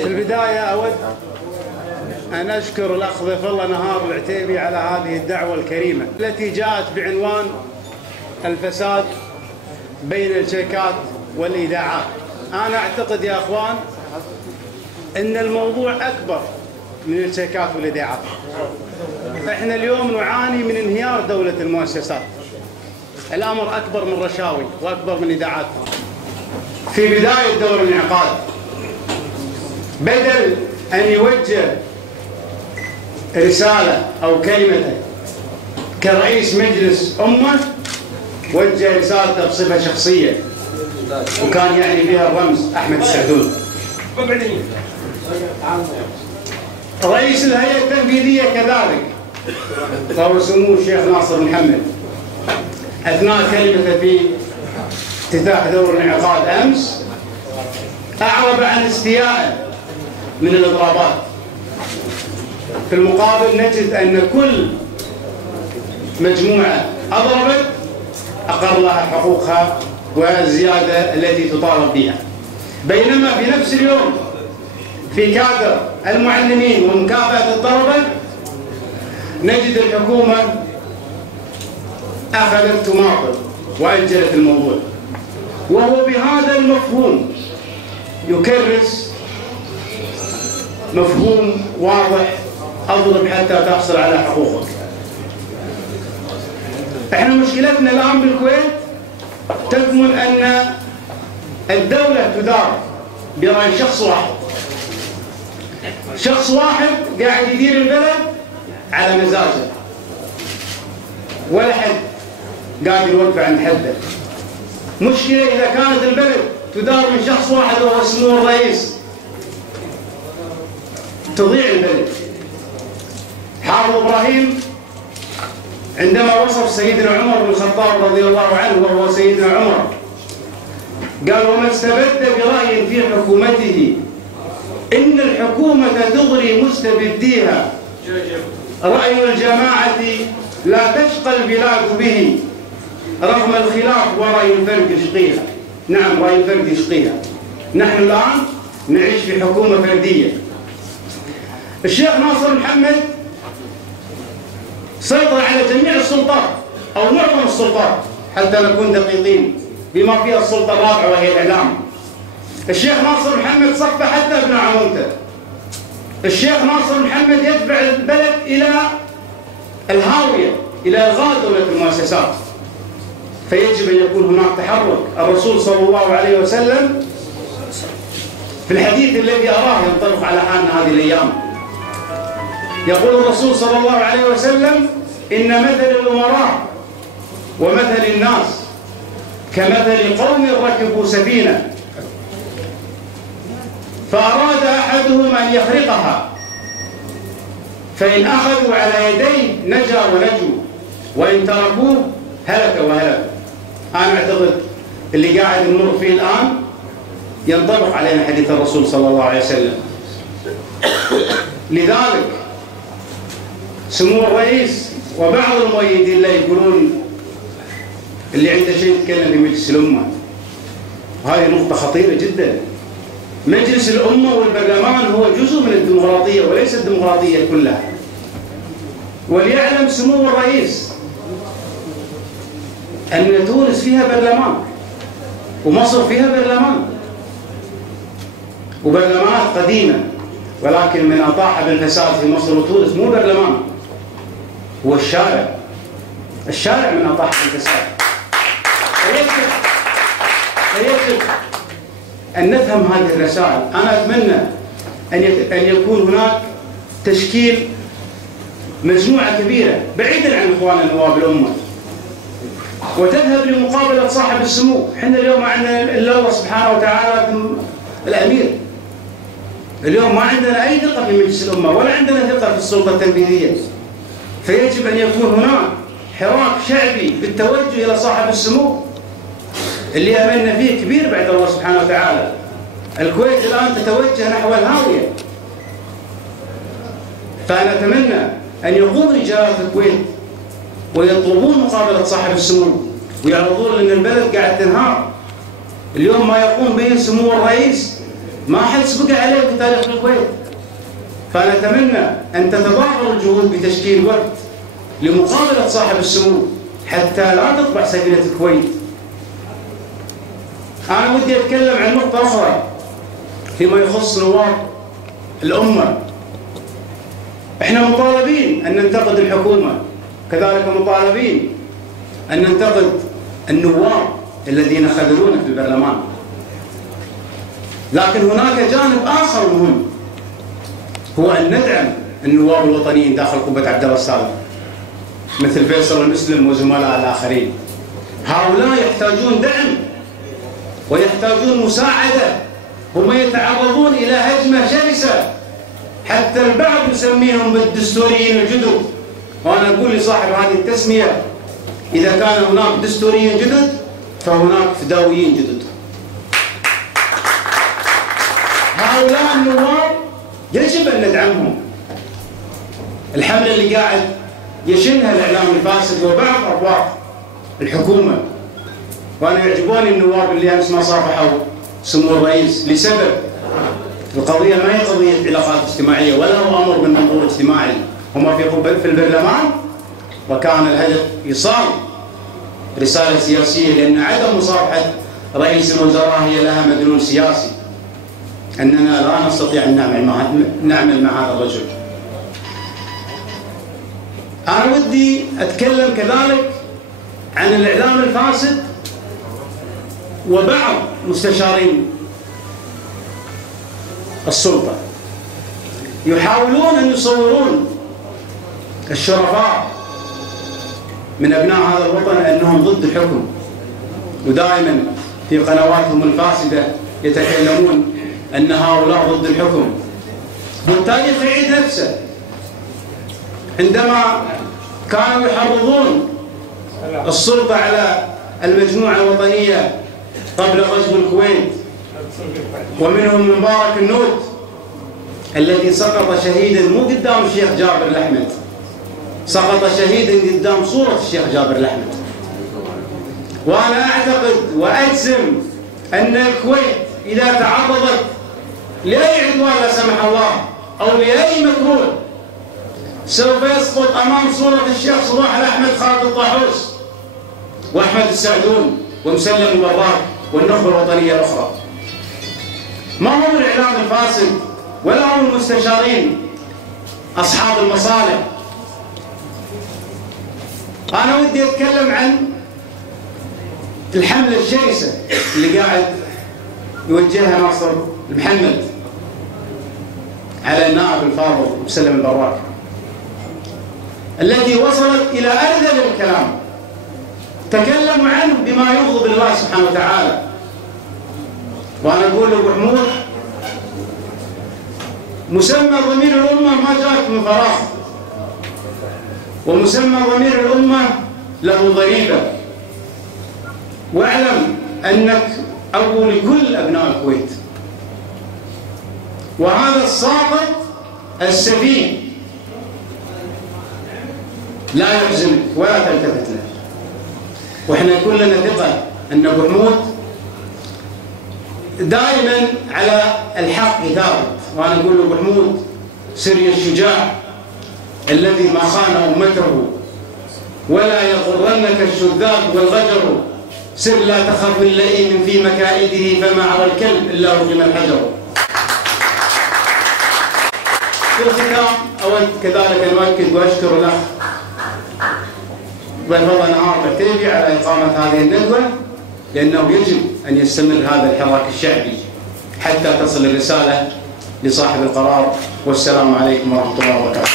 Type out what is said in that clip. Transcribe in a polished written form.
في البداية أود أن أشكر الأخ ضيف الله نهار العتيبي على هذه الدعوة الكريمة التي جاءت بعنوان الفساد بين الشركات والإيداعات. أنا أعتقد يا أخوان أن الموضوع أكبر من الشركات والإيداعات. إحنا اليوم نعاني من انهيار دولة المؤسسات. الأمر أكبر من رشاوي وأكبر من إيداعات. في بداية دور الانعقاد بدل أن يوجه رسالة أو كلمة كرئيس مجلس أمة، وجه رسالته بصفة شخصية، وكان يعني فيها الرمز أحمد السعدون. رئيس الهيئة التنفيذية كذلك وهو سمو الشيخ ناصر محمد أثناء كلمته في افتتاح دور الانعقاد أمس أعرب عن استيائه من الإضرابات. في المقابل نجد أن كل مجموعة أضربت أقر لها حقوقها والزيادة التي تطالب بها. بينما في نفس اليوم في كادر المعلمين ومكافأة الطلبة نجد الحكومة أخذت تماطل وأجلت الموضوع، وهو بهذا المفهوم يكرس مفهوم واضح: أضرب حتى تحصل على حقوقك. احنا مشكلتنا الآن بالكويت تكمن أن الدولة تدار برأي شخص واحد. شخص واحد قاعد يدير البلد على مزاجه، ولا حد قاعد يوقف عند حده. مشكلة إذا كانت البلد تدار من شخص واحد وهو سمو الرئيس، تضيع البلد. حافظ إبراهيم عندما وصف سيدنا عمر بن الخطاب رضي الله عنه وهو سيدنا عمر قال: ومن استبد برأي في حكومته إن الحكومة تغري مستبديها، رأي الجماعة لا تشقى البلاد به، رغم الخلاف ورأي الفرد يشقيها. نعم، رأي الفرد يشقيها. نحن الآن نعيش في حكومة فردية. الشيخ ناصر محمد سيطر على جميع السلطات أو معظم السلطات حتى نكون دقيقين، بما فيها السلطة الرابعة وهي الإعلام. الشيخ ناصر محمد صف حتى ابن عمومته. الشيخ ناصر محمد يدفع البلد إلى الهاوية، إلى إلغاء دولة المؤسسات. فيجب أن يكون هناك تحرك. الرسول صلى الله عليه وسلم في الحديث الذي أراه ينطبق على حالنا هذه الأيام يقول الرسول صلى الله عليه وسلم: إن مثل الأمراء ومثل الناس كمثل قوم ركبوا سفينة فأراد أحدهم أن يخرقها، فإن أخذوا على يديه نجا ونجوا، وإن تركوه هلك وهلك. أنا أعتقد اللي قاعد نمر فيه الآن ينطبق علينا حديث الرسول صلى الله عليه وسلم. لذلك سمو الرئيس وبعض المؤيدين اللي يقولون اللي عنده شيء يتكلم في مجلس الأمة، وهذه نقطة خطيرة جدا. مجلس الأمة والبرلمان هو جزء من الديمقراطية وليس الديمقراطية كلها. وليعلم سمو الرئيس أن تونس فيها برلمان ومصر فيها برلمان، وبرلمانات قديمة، ولكن من أطاح بالفساد في مصر وتونس مو برلمان، هو الشارع من أطاح بالفساد. فيجب أن نفهم هذه الرسائل. أنا أتمنى أن يكون هناك تشكيل مجموعة كبيرة بعيدا عن إخواننا نواب الأمة وتذهب لمقابلة صاحب السمو. احنا اليوم ما عندنا إلا الله سبحانه وتعالى الأمير. اليوم ما عندنا أي ثقة في مجلس الأمة ولا عندنا ثقة في السلطة التنفيذية. فيجب أن يكون هناك حراك شعبي بالتوجه إلى صاحب السمو اللي أملنا فيه كبير بعد الله سبحانه وتعالى. الكويت الآن تتوجه نحو الهاوية. فأنا أتمنى أن يقوم رجال الكويت ويطلبون مقابلة صاحب السمو ويعرضون أن البلد قاعد تنهار. اليوم ما يقوم به سمو الرئيس ما حد سبق عليه في تاريخ الكويت. فأنا أتمنى أن تتضافر الجهود بتشكيل وقت لمقابلة صاحب السمو حتى لا تطبع سفينة الكويت. أنا ودي أتكلم عن نقطة أخرى فيما يخص نواب الأمة. إحنا مطالبين أن ننتقد الحكومة، كذلك مطالبين أن ننتقد النواب الذين خذلونا في البرلمان. لكن هناك جانب آخر مهم، هو أن ندعم النواب الوطنيين داخل قبة عبد الله الصالح مثل فيصل المسلم وزملاء الآخرين. هؤلاء يحتاجون دعم ويحتاجون مساعدة. هم يتعرضون إلى هجمة شرسة، حتى البعض يسميهم بالدستوريين الجدد. وأنا أقول لصاحب هذه التسمية: إذا كان هناك دستوريين جدد فهناك فداويين جدد. هؤلاء النواب يجب أن ندعمهم. الحملة اللي قاعد يشنها الإعلام الفاسد وبعض أرواح الحكومة، وأنا يعجبوني النواب اللي أمس ما صافحوا سمو الرئيس لسبب القضية ما هي قضية علاقات اجتماعية ولا هو أمر من منظور اجتماعي. هم في البرلمان وكان الهدف إيصال رسالة سياسية، لأن عدم مصافحة رئيس الوزراء هي لها مدلول سياسي، أننا لا نستطيع أن نعمل مع هذا الرجل. أنا ودي أتكلم كذلك عن الإعلام الفاسد وبعض مستشارين السلطة يحاولون أن يصورون الشرفاء من أبناء هذا الوطن أنهم ضد الحكم، ودائما في قنواتهم الفاسدة يتكلمون أن هؤلاء ضد الحكم. والتاريخ يعيد نفسه. عندما كانوا يحرضون السلطة على المجموعة الوطنية قبل غزو الكويت، ومنهم مبارك النوت الذي سقط شهيدا مو قدام الشيخ جابر الأحمد، سقط شهيدا قدام صورة الشيخ جابر الأحمد. وأنا أعتقد وأجزم أن الكويت إذا تعرضت لأي عدوان لا سمح الله أو لأي مكروه سوف يسقط أمام صورة الشيخ صباح الأحمد خالد الطاحوس وأحمد السعدون ومسلم البراك والنخبة الوطنية الأخرى. ما هو الإعلام الفاسد ولا هم المستشارين أصحاب المصالح. أنا ودي أتكلم عن الحملة الشرسة اللي قاعد يوجهها ناصر محمد على النائب الفاضل مسلم البراك، التي وصلت إلى أرذل الكلام. تكلموا عنه بما يغضب الله سبحانه وتعالى. وأنا أقول لأبو حمود: مسمى ضمير الأمة ما جاءت من فراغ، ومسمى ضمير الأمة له ضريبة. واعلم أنك أبو لكل أبناء الكويت، وهذا الساقط السفيه لا يحزنك ولا تلتفت له. وإحنا يكون لنا ثقة أن أبو حمود دائما على الحق ثابت. وأنا أقول لأبو حمود: سري الشجاع الذي ما خان أمته، ولا يغرنك الشذاذ والغجر، سر لا تخف اللئيم في مكائده، فما عرى الكلب إلا رغم الحجر. في الختام أود كذلك أن أؤكد وأشكر الأخ بالفضل نهار العتيبي على إقامة هذه الندوة، لأنه يجب أن يستمر هذا الحراك الشعبي حتى تصل الرسالة لصاحب القرار. والسلام عليكم ورحمة الله وبركاته.